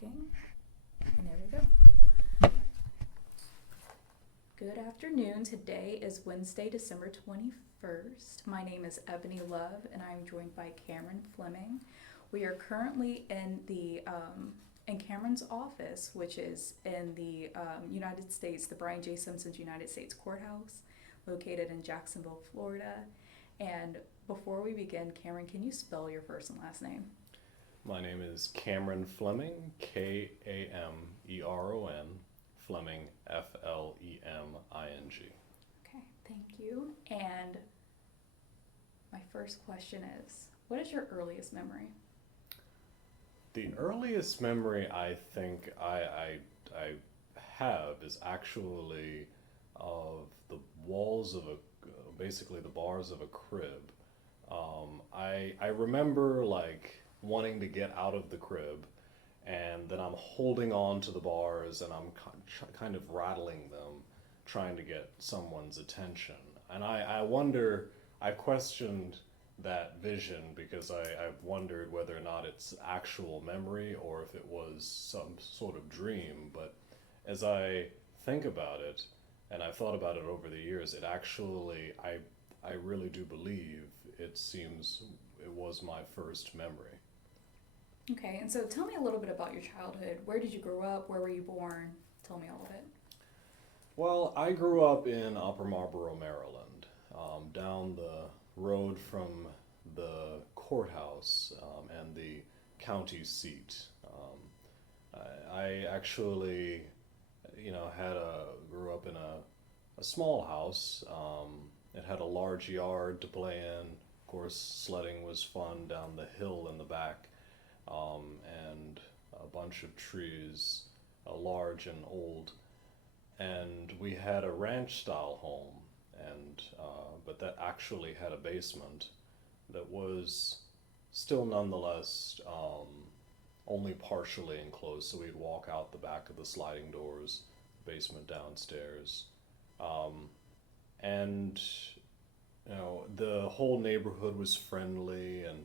working. And there we go. Good afternoon. Today is Wednesday, December 21st. My name is Ebony Love, and I'm joined by Kameron Fleming. We are currently in Cameron's office, which is in the United States, the Brian J. Simpson's United States Courthouse, located in Jacksonville, Florida. And before we begin, Cameron, can you spell your first and last name? My name is Kameron Fleming, Kameron, Fleming, Fleming. Okay, thank you. And my first question is, what is your earliest memory? The earliest memory I think I have is actually of the walls of basically the bars of a crib. I remember like wanting to get out of the crib, and then I'm holding on to the bars and I'm kind of rattling them, trying to get someone's attention. And I wonder, I questioned that vision because I've wondered whether or not it's actual memory or if it was some sort of dream. But as I think about it, and I've thought about it over the years, it actually, I really do believe it was my first memory. Okay, and so tell me a little bit about your childhood. Where did you grow up? Where were you born? Tell me all of it. Well, I grew up in Upper Marlboro, Maryland, down the road from the courthouse and the county seat. I actually, grew up in a small house. It had a large yard to play in. Of course, sledding was fun down the hill in the back, and a bunch of trees, large and old. And we had a ranch style home, and but that actually had a basement that was still nonetheless only partially enclosed. So we'd walk out the back of the sliding doors, basement downstairs, and the whole neighborhood was friendly, and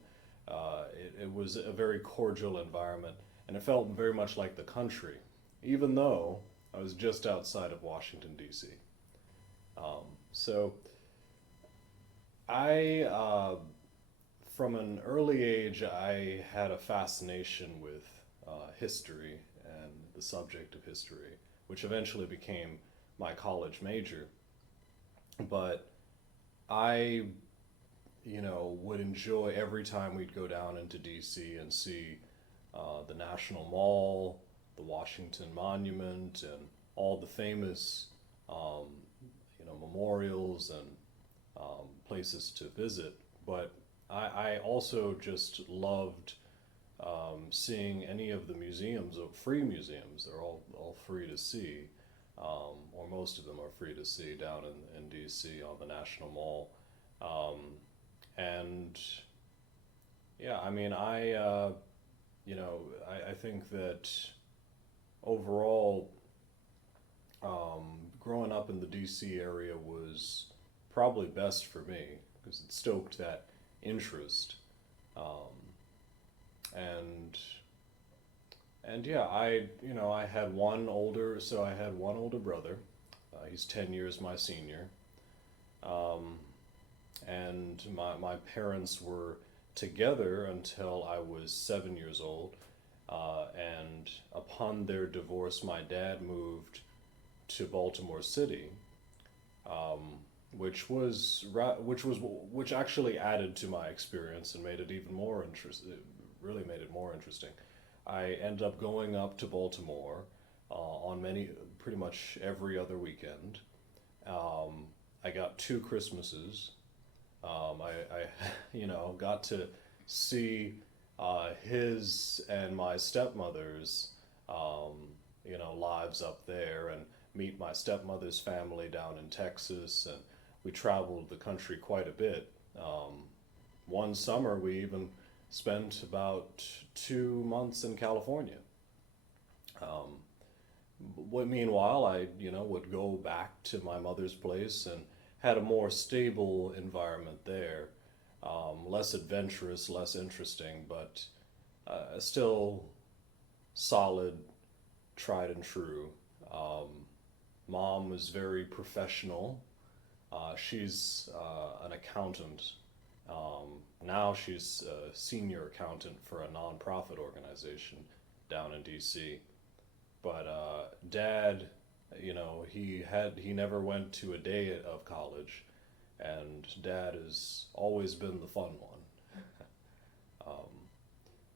it was a very cordial environment, and it felt very much like the country, even though I was just outside of Washington, D.C. So from an early age, I had a fascination with history and the subject of history, which eventually became my college major. But I, would enjoy every time we'd go down into D.C. and see the National Mall, the Washington Monument, and all the famous, memorials and places to visit. But I also just loved seeing any of the museums, free museums. They're all free to see, or most of them are free to see down in D.C. on the National Mall. And yeah, I mean, I think that overall, growing up in the DC area was probably best for me because it stoked that interest. And yeah, I had I had one older brother. He's 10 years my senior. And my parents were together until I was 7 years old. And upon their divorce, my dad moved to Baltimore City, which actually added to my experience and made it even more interesting. It really made it more interesting. I ended up going up to Baltimore on pretty much every other weekend. I got 2 Christmases. I got to see his and my stepmother's, lives up there, and meet my stepmother's family down in Texas, and we traveled the country quite a bit. One summer we even spent about 2 months in California. Meanwhile, I, would go back to my mother's place and had a more stable environment there, less adventurous, less interesting, but still solid, tried and true. Um, Mom was very professional. She's an accountant. Now she's a senior accountant for a nonprofit organization down in DC. But Dad, he never went to a day of college, and Dad has always been the fun one. Um,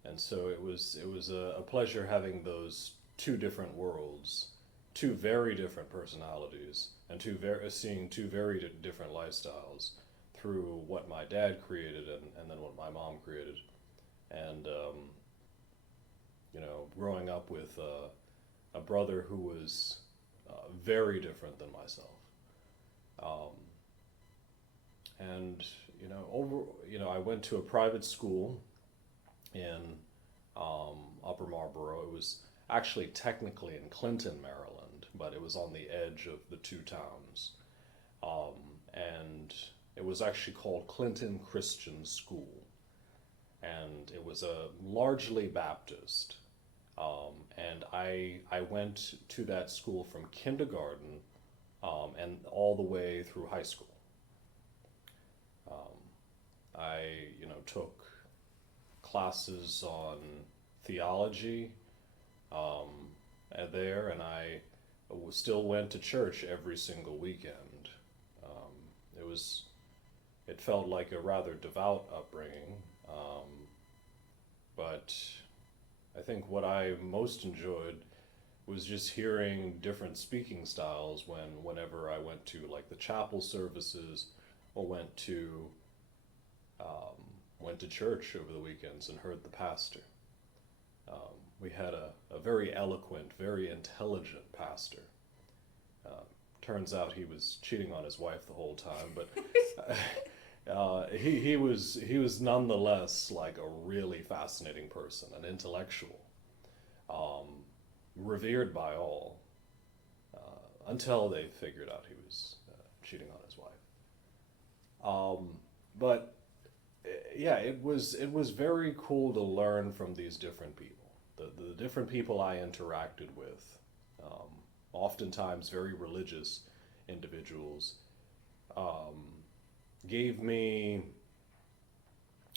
and so it was a pleasure having those two different worlds, two very different personalities, and seeing two very different lifestyles through what my dad created and then what my mom created. And growing up with a brother who was very different than myself. Um, and I went to a private school in Upper Marlboro. It was actually technically in Clinton, Maryland, but it was on the edge of the two towns. And it was actually called Clinton Christian School. And it was a largely Baptist. And I went to that school from kindergarten and all the way through high school. I took classes on theology there, and I still went to church every single weekend. It was, it felt like a rather devout upbringing, but I think what I most enjoyed was just hearing different speaking styles whenever I went to like the chapel services or went to church over the weekends and heard the pastor. We had a very eloquent, very intelligent pastor. Turns out he was cheating on his wife the whole time, but he was nonetheless like a really fascinating person, an intellectual, revered by all, until they figured out he was cheating on his wife. But yeah, it was very cool to learn from these different people, the different people I interacted with, oftentimes very religious individuals, gave me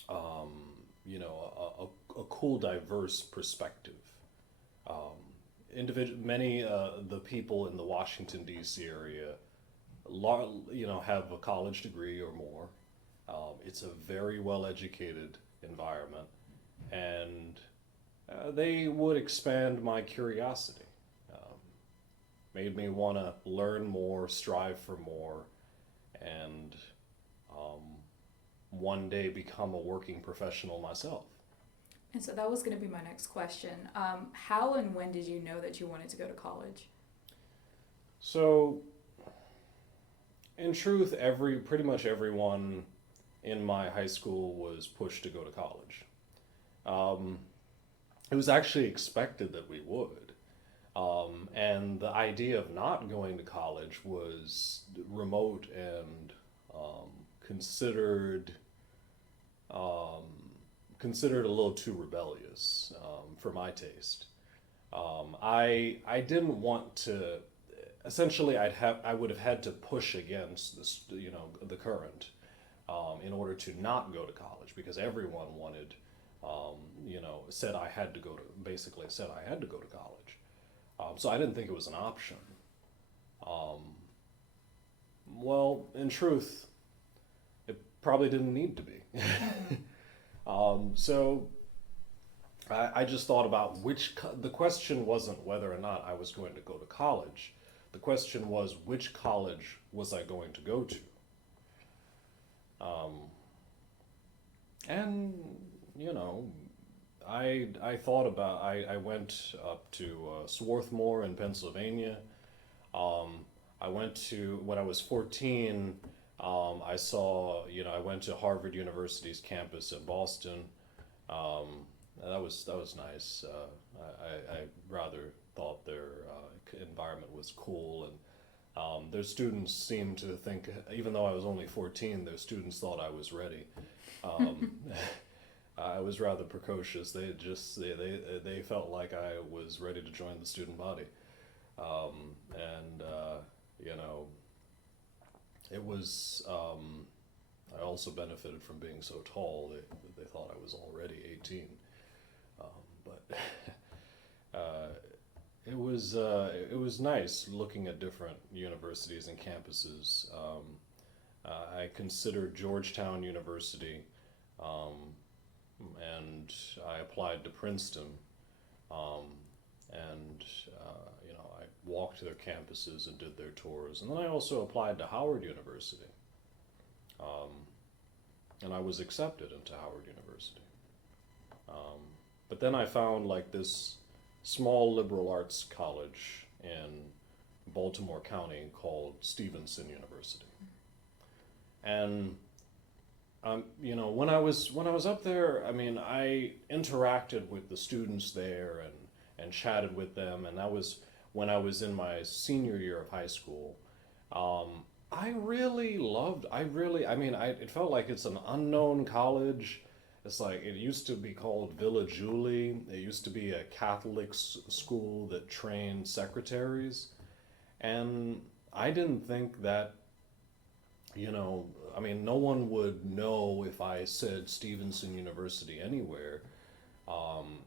a cool, diverse perspective. Many the people in the Washington D.C. area, have a college degree or more. It's a very well educated environment, and they would expand my curiosity, made me want to learn more, strive for more, and one day become a working professional myself. And so that was going to be my next question. How and when did you know that you wanted to go to college? So, in truth, pretty much everyone in my high school was pushed to go to college. It was actually expected that we would. And the idea of not going to college was remote and considered considered a little too rebellious for my taste. I didn't want to. Essentially, I would have had to push against this, the current, in order to not go to college, because everyone wanted, said I had to go to basically said I had to go to college. So I didn't think it was an option. Well, in truth, it probably didn't need to be. So I just thought about the question wasn't whether or not I was going to go to college. The question was, which college was I going to go to? And, I thought about, I went up to Swarthmore in Pennsylvania. I went to, when I was 14, I went to Harvard University's campus in Boston. That was nice. I rather thought their environment was cool, and their students seemed to think, even though I was only 14, their students thought I was ready. I was rather precocious. They felt like I was ready to join the student body, and you know, it was. I also benefited from being so tall. They thought I was already 18, but it was nice looking at different universities and campuses. I considered Georgetown University, um, and I applied to Princeton, um, and I walked their campuses and did their tours, and then I also applied to Howard University, um, and I was accepted into Howard University. Um, but then I found like this small liberal arts college in Baltimore County called Stevenson University, and when I was up there, I mean, I interacted with the students there and chatted with them, and that was when I was in my senior year of high school. I really loved. I mean, it felt like it's an unknown college. It's like it used to be called Villa Julie. It used to be a Catholic school that trained secretaries, and I didn't think that I mean, no one would know if I said Stevenson University anywhere.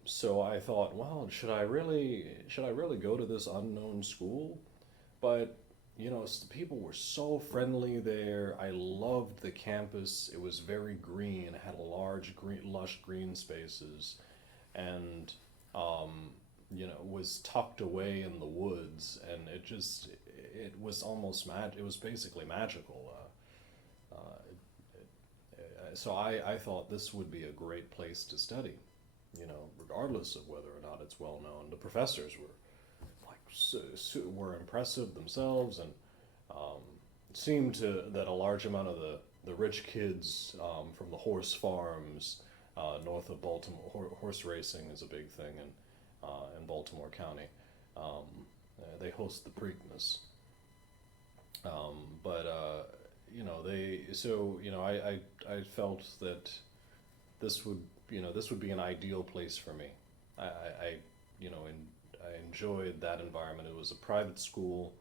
So I thought, well, should I really go to this unknown school? But the people were so friendly there. I loved the campus. It was very green. It had large, lush green spaces, and was tucked away in the woods, and it was almost it was basically magical. So I thought this would be a great place to study, regardless of whether or not it's well known. The professors were were impressive themselves, and it seemed that a large amount of the rich kids from the horse farms north of Baltimore, horse racing is a big thing in Baltimore County. They host the Preakness, but I felt that this would be an ideal place for me. I I enjoyed that environment. It was a private school.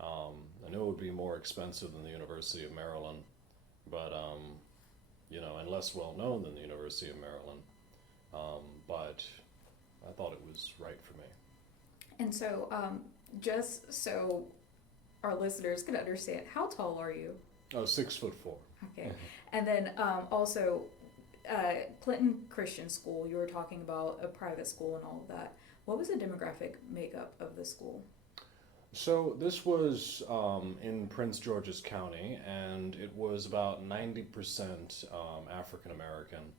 I knew it would be more expensive than the University of Maryland, but and less well known than the University of Maryland. But I thought it was right for me. And so, just so our listeners can understand, how tall are you? Oh, 6'4". Okay. And then also, Clinton Christian School, you were talking about a private school and all of that. What was the demographic makeup of the school? So this was in Prince George's County, and it was about 90% African American.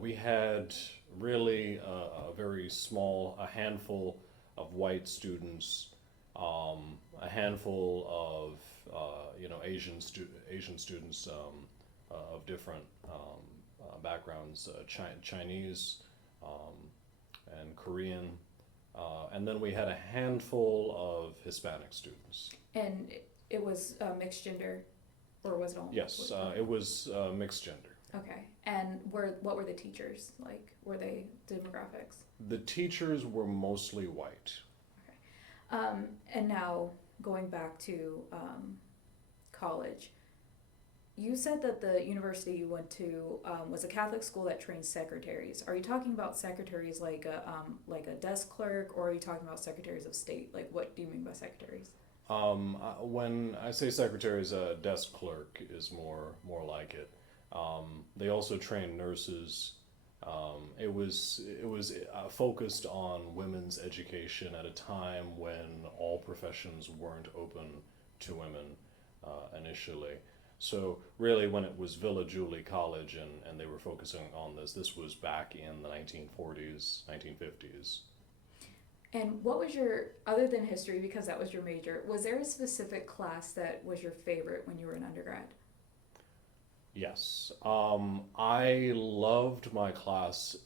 We had really a very small, a handful of white students, a handful of Asian students of different backgrounds, Chinese and Korean. And then we had a handful of Hispanic students. And it was mixed gender, or was it all? Yes, it was mixed gender. Okay. And what were the teachers like? Were they demographics? The teachers were mostly white. Okay. And now going back to college, you said that the university you went to was a Catholic school that trained secretaries. Are you talking about secretaries like a desk clerk, or are you talking about secretaries of state? Like, what do you mean by secretaries? When I say secretaries, a desk clerk is more like it. They also trained nurses. It was focused on women's education at a time when all professions weren't open to women initially. So really, when it was Villa Julie College and they were focusing on this was back in the 1940s, 1950s. And what was other than history, because that was your major, was there a specific class that was your favorite when you were an undergrad? Yes. I loved my class.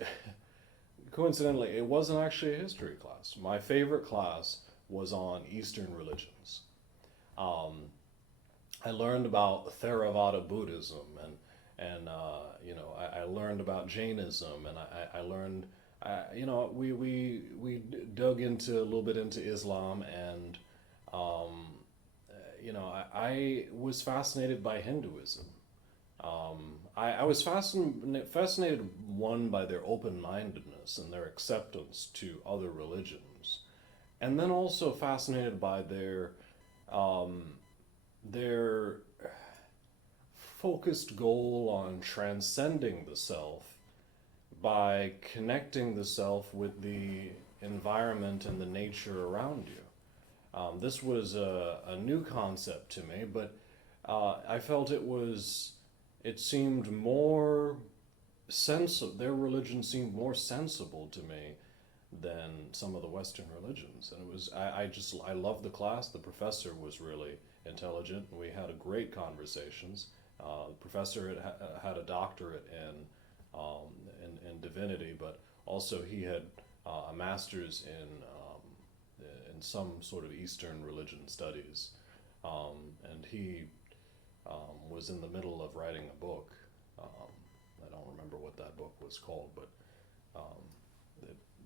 Coincidentally, it wasn't actually a history class. My favorite class was on Eastern religions. I learned about Theravada Buddhism and you know, I learned about Jainism, and I learned, you know, we dug into a little bit into Islam, and um, you know, I was fascinated by Hinduism. I was fascinated, one, by their open mindedness and their acceptance to other religions, and then also fascinated by um, their focused goal on transcending the self by connecting the self with the environment and the nature around you. This was a new concept to me, but I felt it seemed more sensible, their religion seemed more sensible to me than some of the Western religions. And it was, I loved the class. The professor was really intelligent, and we had a great conversations. The professor had a doctorate in divinity, but also he had a master's in some sort of Eastern religion studies, and he was in the middle of writing a book. I don't remember what that book was called, but um,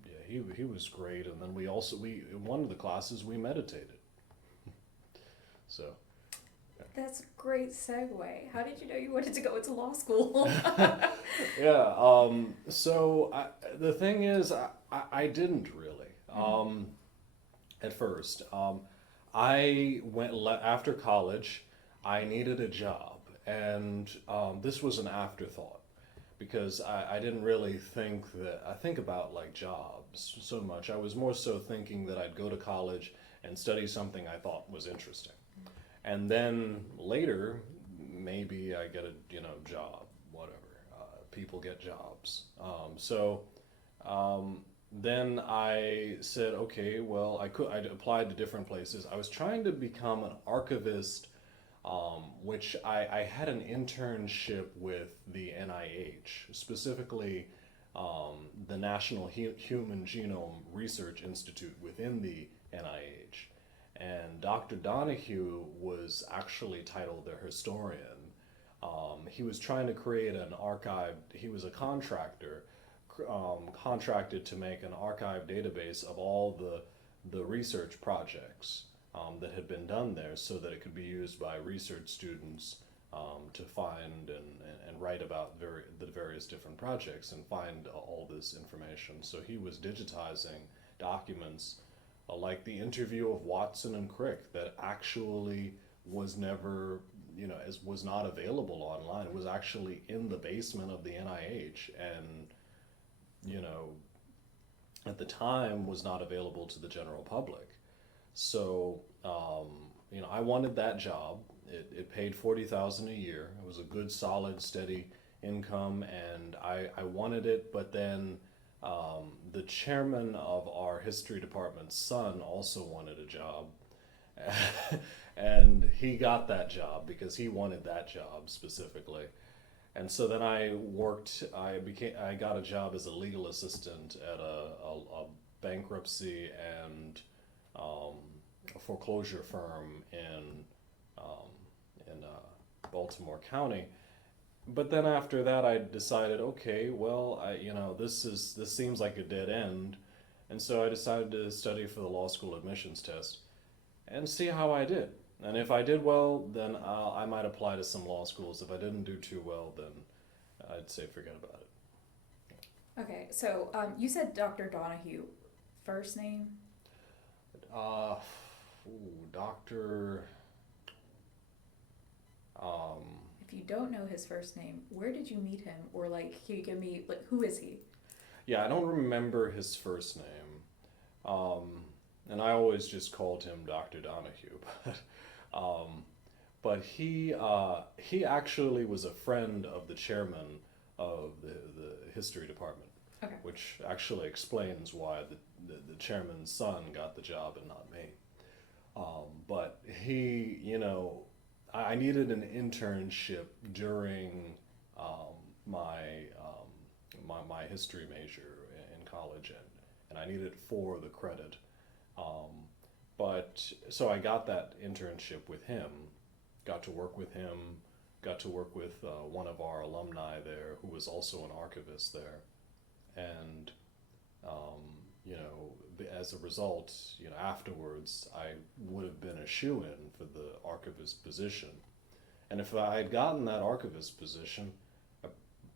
yeah, he was great. And then we in one of the classes we meditated. So That's a great segue. How did you know you wanted to go into law school? yeah. So the thing is, I didn't really. At first, I went after college. I needed a job, and this was an afterthought because I didn't really think about like jobs so much. I was more so thinking that I'd go to college and study something I thought was interesting, and then later maybe I get a job, whatever. People get jobs. Then I said, okay, well, I applied to different places. I was trying to become an archivist, which I had an internship with the NIH, specifically the National Human Genome Research Institute within the NIH. And Dr. Donahue was actually titled a historian. He was trying to create an archive. He was a contractor, contracted to make an archive database of all the research projects that had been done there, so that it could be used by research students to find and write about the various different projects and find all this information. So he was digitizing documents like the interview of Watson and Crick that actually was never, was not available online. It was actually in the basement of the NIH, and at the time was not available to the general public. So I wanted that job. It paid 40,000 a year. It was a good, solid, steady income, and I wanted it. But then the chairman of our history department's son also wanted a job, and he got that job because he wanted that job specifically. And so then I got a job as a legal assistant at a bankruptcy and a foreclosure firm in Baltimore County. But then after that, I decided, okay, well, this seems like a dead end, and so I decided to study for the law school admissions test and see how I did. And if I did well, then I might apply to some law schools. If I didn't do too well, then I'd say forget about it. Okay, so you said Dr. Donahue. First name? Doctor. If you don't know his first name, where did you meet him? Or can you give me who is he? Yeah, I don't remember his first name, and I always just called him Dr. Donahue. But he actually was a friend of the chairman of the history department, Okay. which actually explains why the chairman's son got the job and not me. But I needed an internship during my history major in college, and I needed it for the credit. But so I got that internship with him, got to work with him got to work with one of our alumni there who was also an archivist there. And, um, as a result, afterwards, I would have been a shoo-in for the archivist position. And if I had gotten that archivist position, I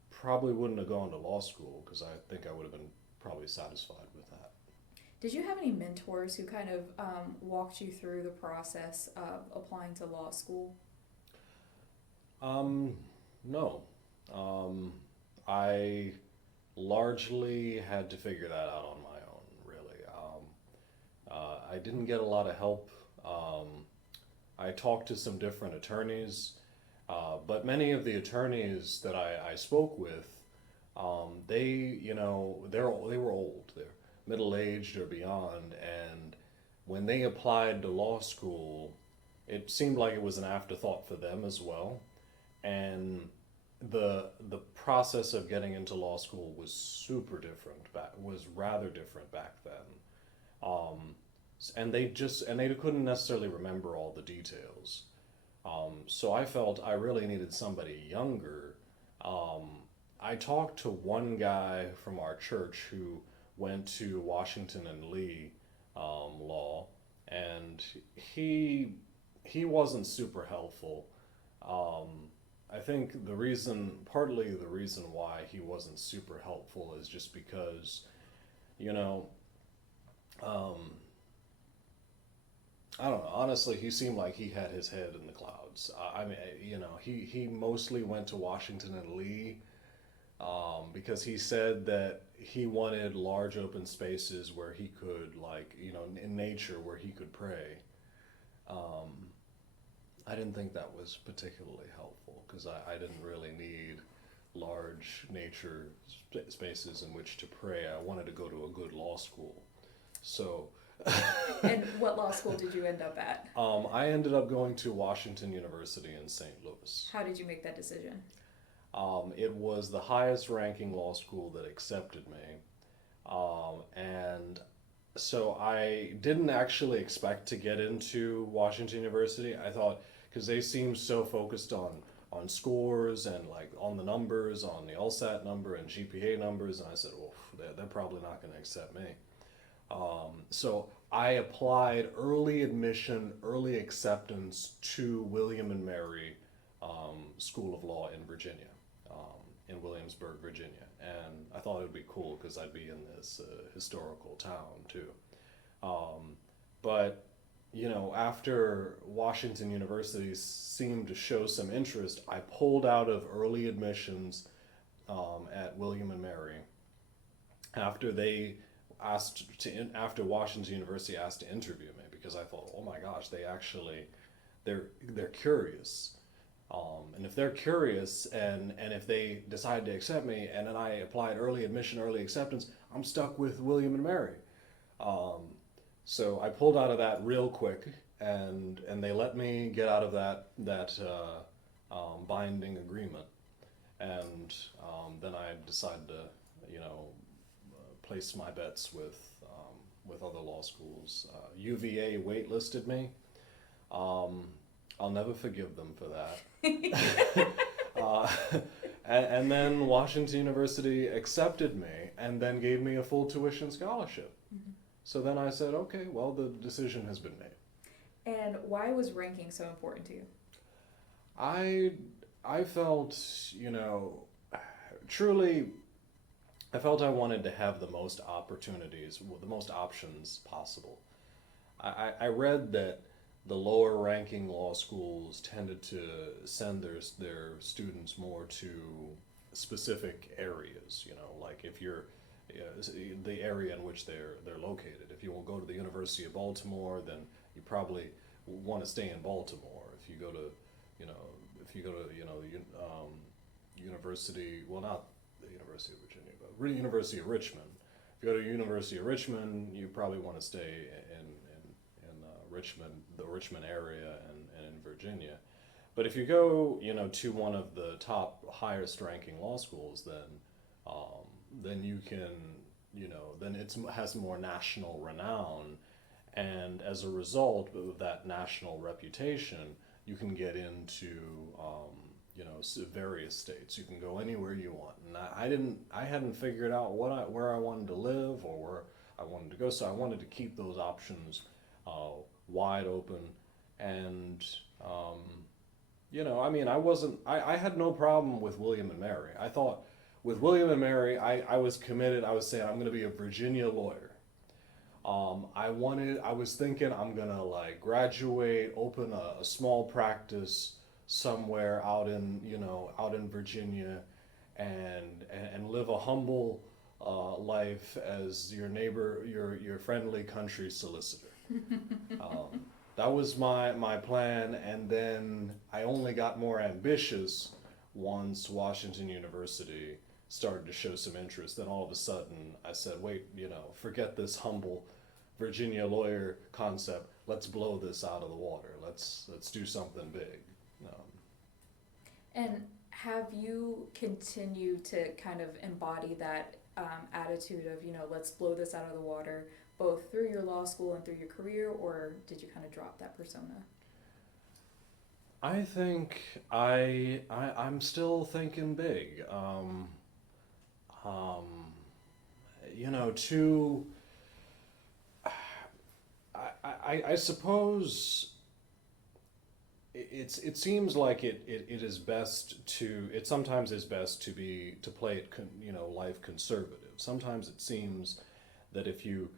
probably wouldn't have gone to law school because I think I would have been probably satisfied with that. Did you have any mentors who kind of walked you through the process of applying to law school? No. I largely had to figure that out on my own, really. I didn't get a lot of help. I talked to some different attorneys, but many of the attorneys that I spoke with, they were old. They're middle-aged or beyond, and when they applied to law school, it seemed like it was an afterthought for them as well. And the process of getting into law school was was rather different back then. And they couldn't necessarily remember all the details. So I felt I really needed somebody younger. I talked to one guy from our church who went to Washington and Lee law, and he wasn't super helpful. I think partly the reason why he wasn't super helpful is just because, I don't know. Honestly, he seemed like he had his head in the clouds. I mean, he mostly went to Washington and Lee because he said that he wanted large open spaces where he could, in nature, where he could pray. I didn't think that was particularly helpful because I didn't really need large nature spaces in which to pray. I wanted to go to a good law school. So. And what law school did you end up at? I ended up going to Washington University in St. Louis. How did you make that decision? It was the highest ranking law school that accepted me. And so I didn't actually expect to get into Washington University. I thought, because they seemed so focused on scores and on the numbers, on the LSAT number and GPA numbers, and I said, well, they're probably not going to accept me. So I applied early admission, early acceptance to William and Mary School of Law in Virginia, in Williamsburg, Virginia. And I thought it would be cool because I'd be in this historical town too. But after Washington University seemed to show some interest, I pulled out of early admissions at William and Mary after Washington University asked to interview me, because I thought, oh my gosh, they're curious. And if they're curious and if they decide to accept me and then I applied early admission, early acceptance, I'm stuck with William and Mary. So I pulled out of that real quick, and they let me get out of that binding agreement, and then I decided to place my bets with other law schools. UVA waitlisted me. I'll never forgive them for that. And then Washington University accepted me and then gave me a full tuition scholarship. Mm-hmm. So then I said, okay, well, the decision has been made. And why was ranking so important to you? I felt, truly, I felt I wanted to have the most opportunities, the most options possible. I read that the lower ranking law schools tended to send their students more to specific areas, like if you're the area in which they're located. If you will go to the University of Baltimore, then you probably want to stay in Baltimore. If you go to University, well, not the University of Virginia, but University of Richmond. If you go to University of Richmond, you probably want to stay in Richmond, the Richmond area, and in Virginia. But if you go, to one of the top highest ranking law schools, then you can, then it has more national renown, and as a result of that national reputation, you can get into various states. You can go anywhere you want. And I hadn't figured out where I wanted to live or where I wanted to go. So I wanted to keep those options wide open. And, I had no problem with William and Mary. I thought with William and Mary, I was committed. I was saying, I'm going to be a Virginia lawyer. I was thinking I'm gonna like graduate, open a small practice somewhere out in Virginia, and live a humble life as your neighbor, your friendly country solicitor. That was my plan, and then I only got more ambitious once Washington University started to show some interest. Then all of a sudden I said, wait, forget this humble Virginia lawyer concept. Let's blow this out of the water. Let's do something big. And have you continued to kind of embody that attitude of, let's blow this out of the water, both through your law school and through your career, or did you kind of drop that persona? I think I'm still thinking big. To I suppose it seems like it is best to it sometimes is best to play it life conservative. Sometimes it seems that if you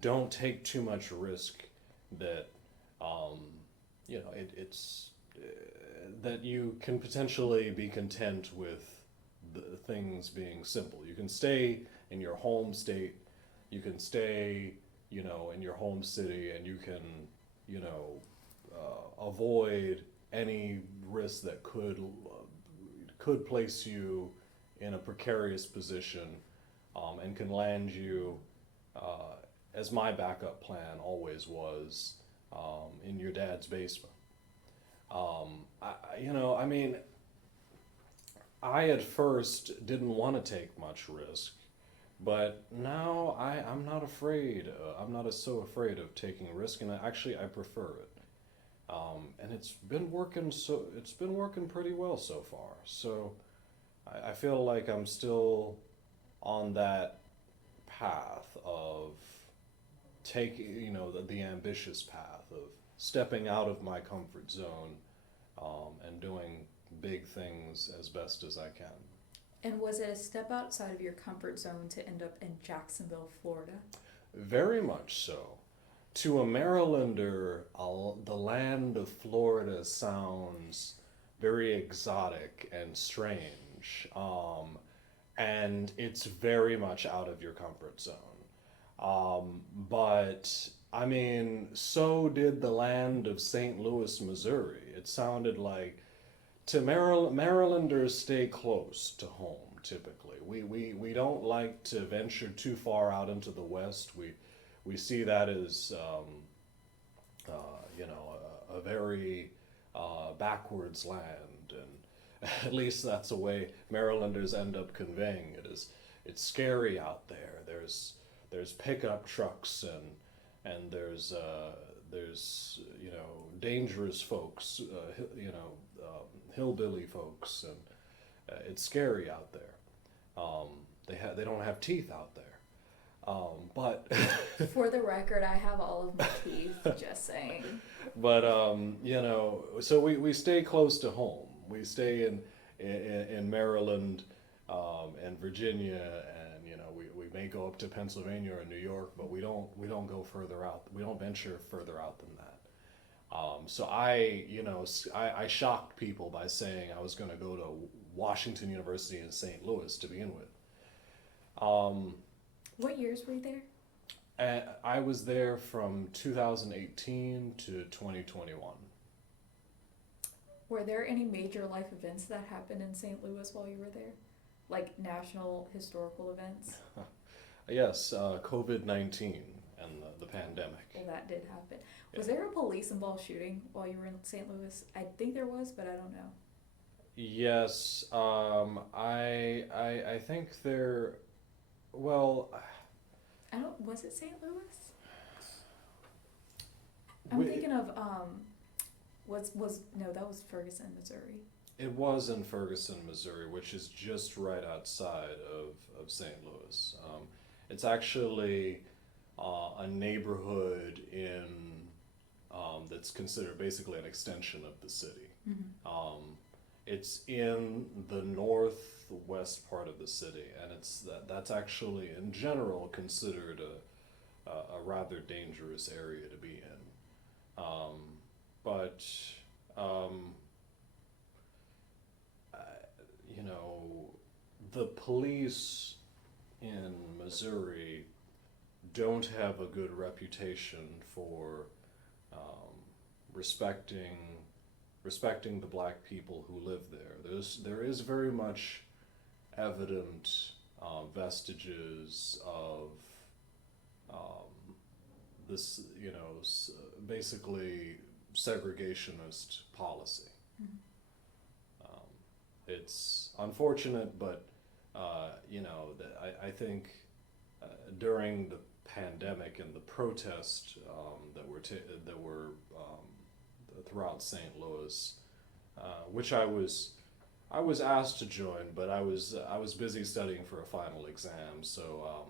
don't take too much risk, that it's that you can potentially be content with the things being simple. You can stay in your home state, you can stay in your home city, and you can avoid any risk that could place you in a precarious position, and can land you, as my backup plan always was, in your dad's basement. I at first didn't want to take much risk, but now I'm not afraid. I'm not so afraid of taking risk, and I prefer it. And it's been working. It's been working pretty well so far. So I feel like I'm still on that path of taking, the ambitious path of stepping out of my comfort zone, and doing big things as best as I can. And was it a step outside of your comfort zone to end up in Jacksonville, Florida? Very much so. To a Marylander, the land of Florida sounds very exotic and strange, and it's very much out of your comfort zone. But I mean, so did the land of St. Louis, Missouri. It sounded like Marylanders stay close to home typically. We don't like to venture too far out into the West. We see that as a very backwards land, and at least that's the way Marylanders end up conveying it. It's scary out there. There's pickup trucks, and there's dangerous folks, hillbilly folks, and it's scary out there. They don't have teeth out there. But For the record, I have all of my teeth, just saying. But so we stay close to home. We stay in Maryland, and Virginia, and we may go up to Pennsylvania or New York, but we don't go further out. We don't venture further out than that. So I shocked people by saying I was going to go to Washington University in St. Louis to begin with. What years were you there? And I was there from 2018 to 2021. Were there any major life events that happened in St. Louis while you were there? Like national historical events? Yes, COVID-19 and the pandemic. Well, that did happen. Was there a police-involved shooting while you were in St. Louis? I think there was, but I don't know. Yes, I think there. Well, Was it St. Louis? I'm thinking of no, that was Ferguson, Missouri. It was in Ferguson, Missouri, which is just right outside of St. Louis. It's actually a neighborhood that's considered basically an extension of the city. It's in the northwest part of the city, and that's actually in general considered a rather dangerous area to be in. But you know, the police in Missouri don't have a good reputation for um, respecting the black people who live there. There is very much evident vestiges of this, basically segregationist policy. Um, it's unfortunate, but I think during the pandemic and the protest that were throughout St. Louis, which I was asked to join, but I was busy studying for a final exam, so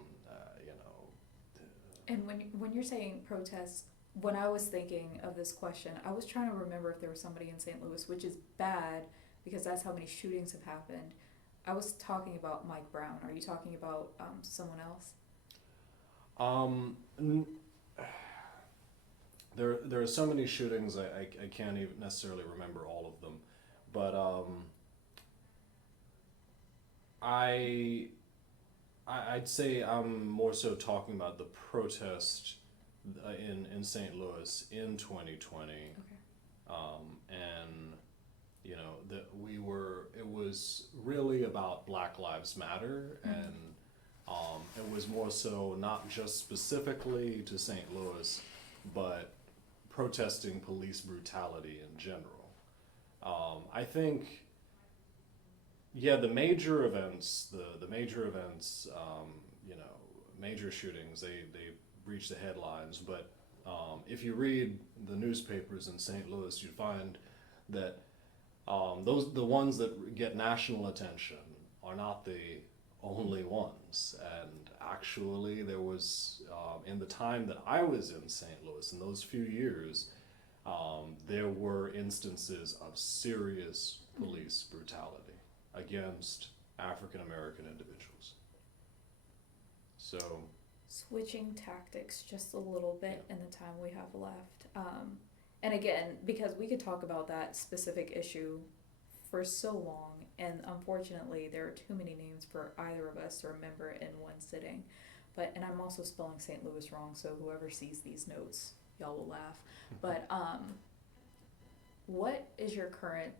And when you're saying protests, when I was thinking of this question, I was trying to remember if there was somebody in St. Louis, which is bad because that's how many shootings have happened. I was talking about Mike Brown. Are you talking about someone else? There are so many shootings, I can't even necessarily remember all of them, but I'd say I'm more so talking about the protest in St. Louis in 2020. Okay. And it was really about Black Lives Matter, and it was more so not just specifically to St. Louis, but protesting police brutality in general. I think, yeah, the major events, major shootings, they reach the headlines. But if you read the newspapers in St. Louis, you find that the ones that get national attention are not the only ones. And actually, there was in the time that I was in St. Louis, in those few years, there were instances of serious police brutality against African American individuals. So, Switching tactics just a little bit in the time we have left. And again, because we could talk about that specific issue for so long, and unfortunately, there are too many names for either of us to remember in one sitting. And I'm also spelling St. Louis wrong, so whoever sees these notes, y'all will laugh. But what is your current,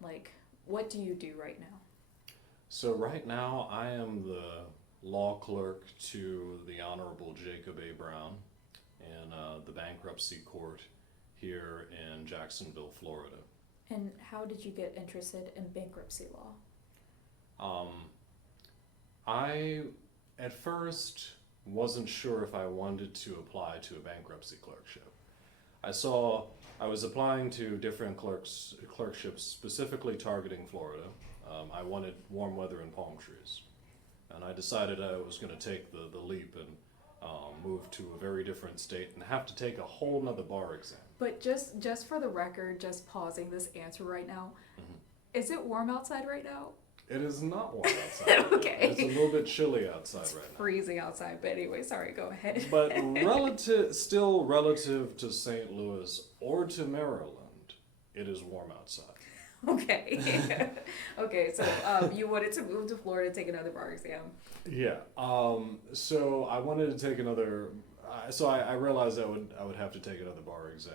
what do you do right now? so right now I am the law clerk to the Honorable Jacob A. Brown in the bankruptcy court here in Jacksonville, Florida. And how did you get interested in bankruptcy law? I at first wasn't sure if I wanted to apply to a bankruptcy clerkship. I was applying to different clerkships specifically targeting Florida. I wanted warm weather and palm trees. And I decided I was going to take the leap and move to a very different state and have to take a whole nother bar exam. But just for the record, just pausing this answer right now, is it warm outside right now? It is not warm outside. Okay. It's a little bit chilly outside right now. Freezing outside, but anyway, sorry, go ahead. But still relative to St. Louis or to Maryland, it is warm outside. Okay. Okay, so you wanted to move to Florida to take another bar exam. Yeah. So I wanted to take another. So I realized I would have to take another bar exam,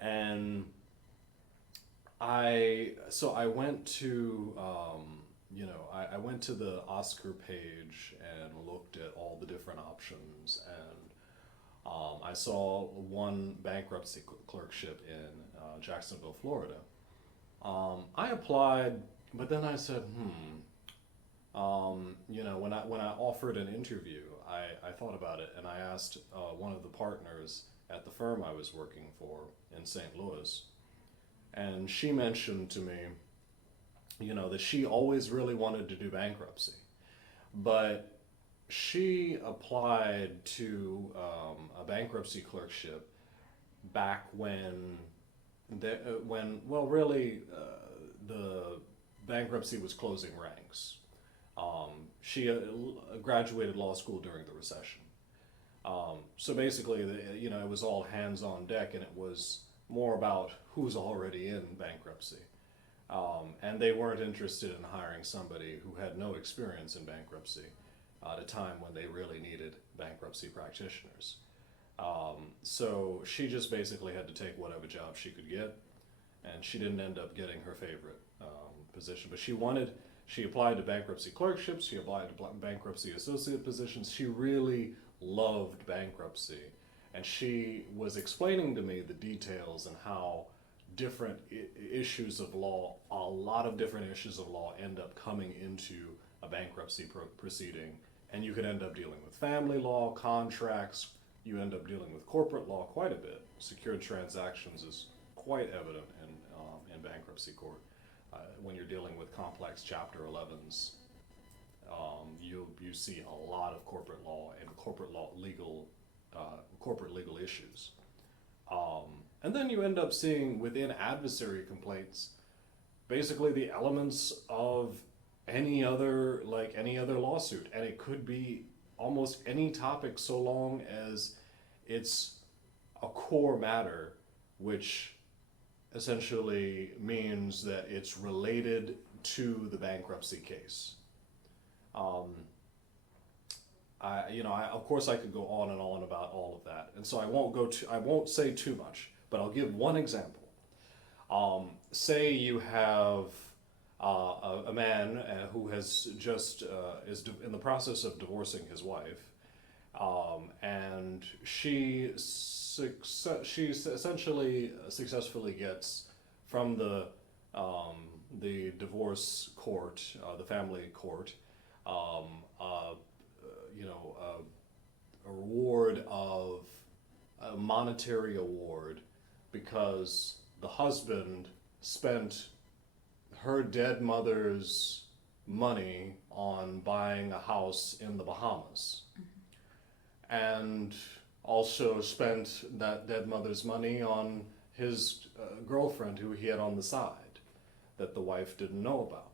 and I went to I went to the Oscar page and looked at all the different options, and I saw one bankruptcy clerkship in Jacksonville, Florida. I applied, but then I said, when I offered an interview, I thought about it, and I asked one of the partners at the firm I was working for in St. Louis, and she mentioned to me that she always really wanted to do bankruptcy, but she applied to a bankruptcy clerkship back the bankruptcy was closing ranks. She graduated law school during the recession. So basically, it was all hands on deck, and it was more about who's already in bankruptcy. And they weren't interested in hiring somebody who had no experience in bankruptcy at a time when they really needed bankruptcy practitioners. So she just basically had to take whatever job she could get, and she didn't end up getting her favorite position. But she applied to bankruptcy clerkships, she applied to bankruptcy associate positions. She really loved bankruptcy, and she was explaining to me the details and how different issues of law, a lot of different issues of law end up coming into a bankruptcy proceeding. And you can end up dealing with family law, contracts, you end up dealing with corporate law quite a bit. Secured transactions is quite evident in bankruptcy court. When you're dealing with complex Chapter 11s, you see a lot of corporate law and corporate legal issues. And then you end up seeing within adversary complaints basically the elements of any other lawsuit, and it could be almost any topic so long as it's a core matter, which essentially means that it's related to the bankruptcy case. Of course I could go on and on about all of that, and so I won't say too much, but I'll give one example. Say you have a man who has just is in the process of divorcing his wife, and she essentially successfully gets from the divorce court, the family court, a reward of a monetary award because the husband spent her dead mother's money on buying a house in the Bahamas, and also spent that dead mother's money on his girlfriend who he had on the side that the wife didn't know about.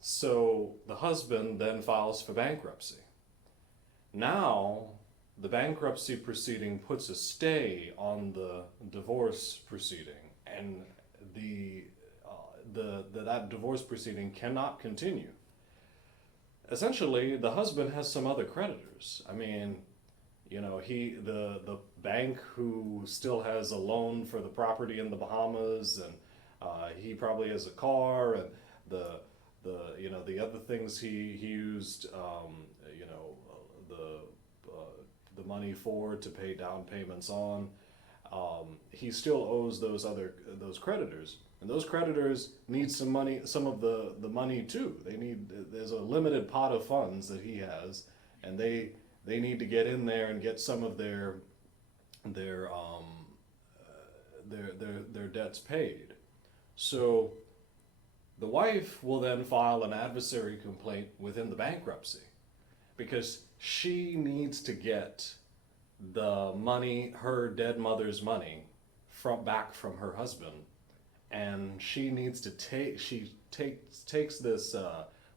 So the husband then files for bankruptcy. Now the bankruptcy proceeding puts a stay on the divorce proceeding, and that divorce proceeding cannot continue. Essentially, the husband has some other creditors. I mean, the bank who still has a loan for the property in the Bahamas, and he probably has a car, and the other things he used the money for to pay down payments on. He still owes those creditors, and those creditors need some of the money too. There's a limited pot of funds that he has, and they need to get in there and get some of their debts paid. So the wife will then file an adversary complaint within the bankruptcy because she needs to get the money, her dead mother's money, back from her husband, and she needs to takes this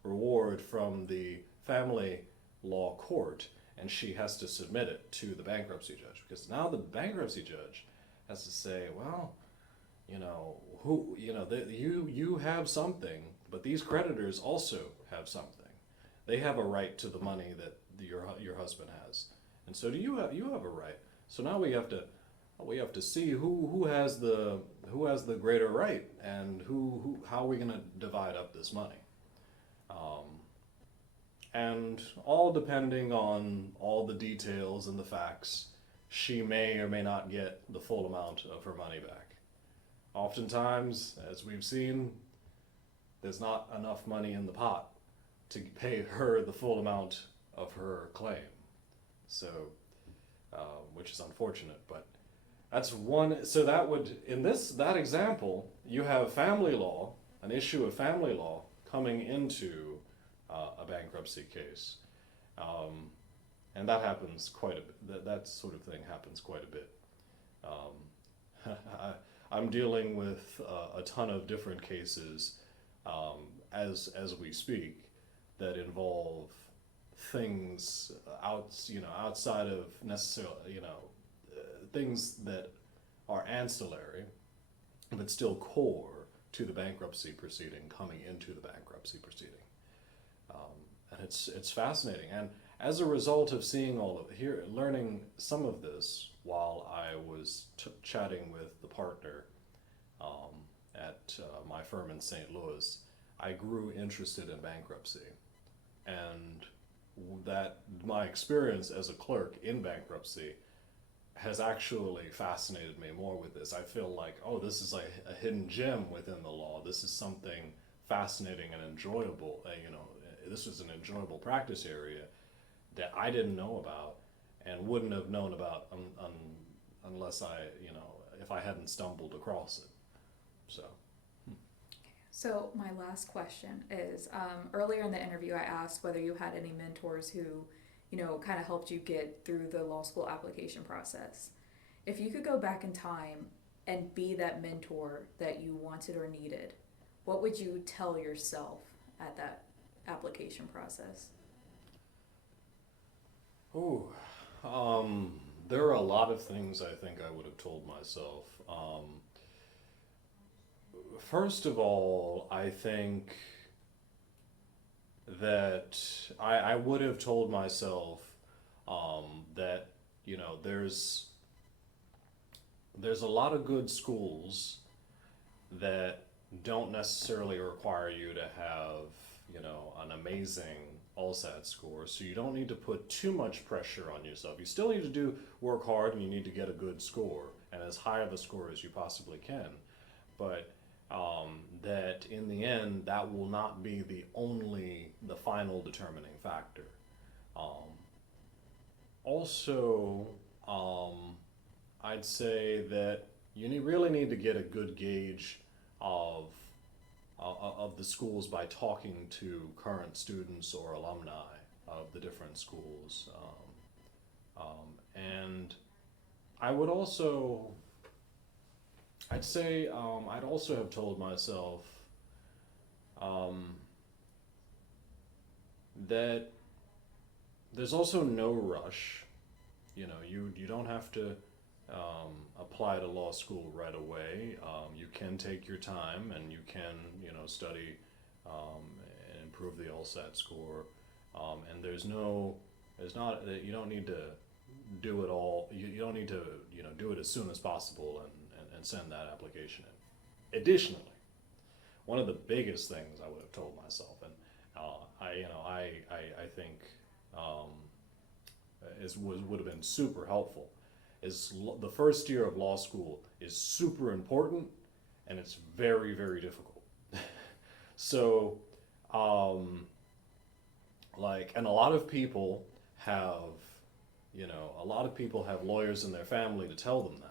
reward from the family law court, and she has to submit it to the bankruptcy judge, because now the bankruptcy judge has to say, well, you have something, but these creditors also have something. They have a right to the money that your husband has, and so do you have a right. So now we have to see who has the greater right, and how are we going to divide up this money, and all depending on all the details and the facts, she may or may not get the full amount of her money back. Oftentimes, as we've seen, there's not enough money in the pot to pay her the full amount of her claim. So, which is unfortunate, but that's one. So that would, in that example, you have family law an issue of family law coming into a bankruptcy case. And that happens quite a bit. That sort of thing happens quite a bit. I'm dealing with a ton of different cases as we speak that involve things outside of necessarily things that are ancillary but still core to the bankruptcy proceeding coming into the bankruptcy proceeding. And it's fascinating. And as a result of seeing all of here, learning some of this while I was chatting with the partner at my firm in St. Louis, I grew interested in bankruptcy. And that my experience as a clerk in bankruptcy has actually fascinated me more with this. I feel like, oh, this is like a hidden gem within the law. This is something fascinating and enjoyable. This is an enjoyable practice area that I didn't know about and wouldn't have known about unless if I hadn't stumbled across it. So my last question is, earlier in the interview, I asked whether you had any mentors who, kind of helped you get through the law school application process. If you could go back in time and be that mentor that you wanted or needed, what would you tell yourself at that application process? Oh, there are a lot of things I think I would have told myself. First of all, I think that I would have told myself that there's a lot of good schools that don't necessarily require you to have an amazing LSAT score, so you don't need to put too much pressure on yourself. You still need to work hard, and you need to get a good score and as high of a score as you possibly can, but that in the end, that will not be the final determining factor. Also, I'd say that you really need to get a good gauge of the schools by talking to current students or alumni of the different schools. And I would also, I'd say I'd also have told myself that there's also no rush. You don't have to apply to law school right away. You can take your time and you can study and improve the LSAT score. And you don't need to do it all. You don't need to do it as soon as possible and send that application in. Additionally, one of the biggest things I would have told myself, and I think would have been super helpful, is the first year of law school is super important and it's very, very difficult. So, and a lot of people have lawyers in their family to tell them that.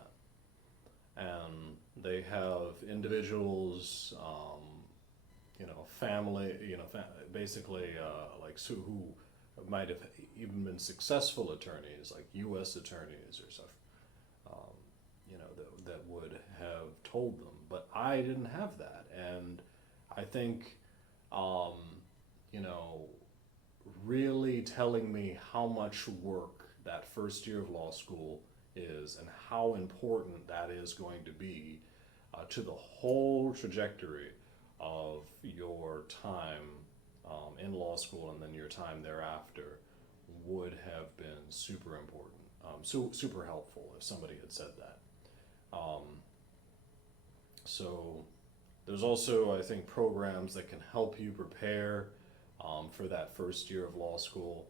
And they have individuals, family, basically, who might have even been successful attorneys, like U.S. attorneys or stuff, that would have told them. But I didn't have that, and I think, really telling me how much work that first year of law school is and how important that is going to be to the whole trajectory of your time in law school and then your time thereafter would have been super important, super helpful if somebody had said that. So there's also, I think, programs that can help you prepare for that first year of law school.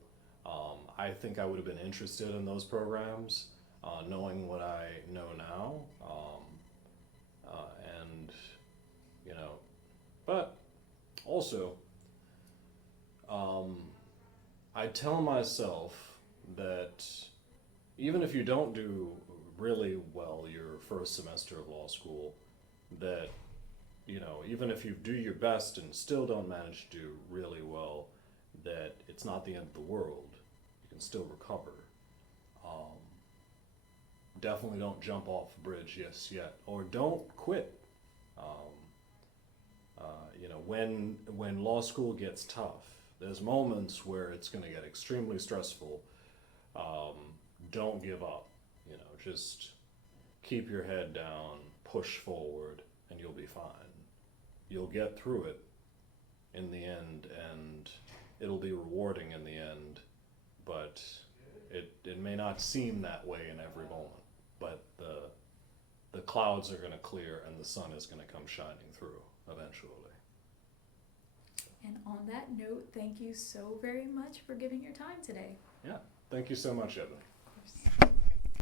I think I would have been interested in those programs, knowing what I know now, but also, I tell myself that even if you don't do really well your first semester of law school, that you know, even if you do your best and still don't manage to do really well, that it's not the end of the world. You can still recover. Um, Definitely don't jump off the bridge yet, or don't quit. Um, you know, when law school gets tough, there's moments where it's going to get extremely stressful. Don't give up. You know, just keep your head down, push forward, and you'll be fine. You'll get through it in the end, and it'll be rewarding in the end, but it may not seem that way in every moment. But the clouds are going to clear and the sun is going to come shining through eventually. And on that note, thank you so very much for giving your time today. Yeah, thank you so much, Ebony.